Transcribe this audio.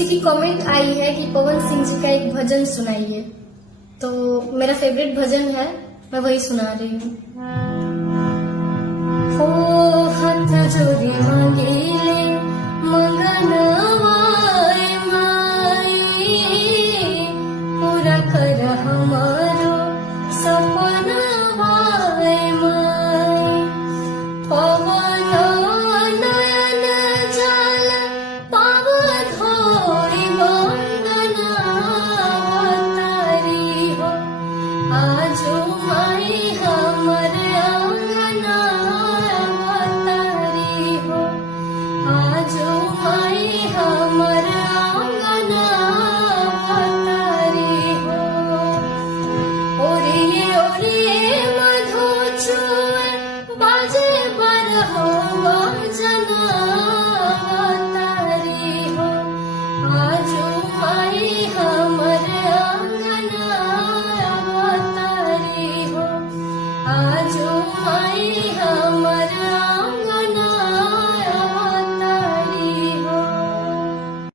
किसी की कमेंट आई है कि पवन सिंह जी का एक भजन सुनाइए, तो मेरा फेवरेट भजन है, मैं वही सुना रही हूँ। हो हाथ जोड़ी मांगेले मंगनवाए माई, पूरा कर हमारो सपनवाए माई। पवन नयन जल पावन होई वंदना अवतारी हो, आजो माई हमर अंगना अवतारी हो, आजो माई हमर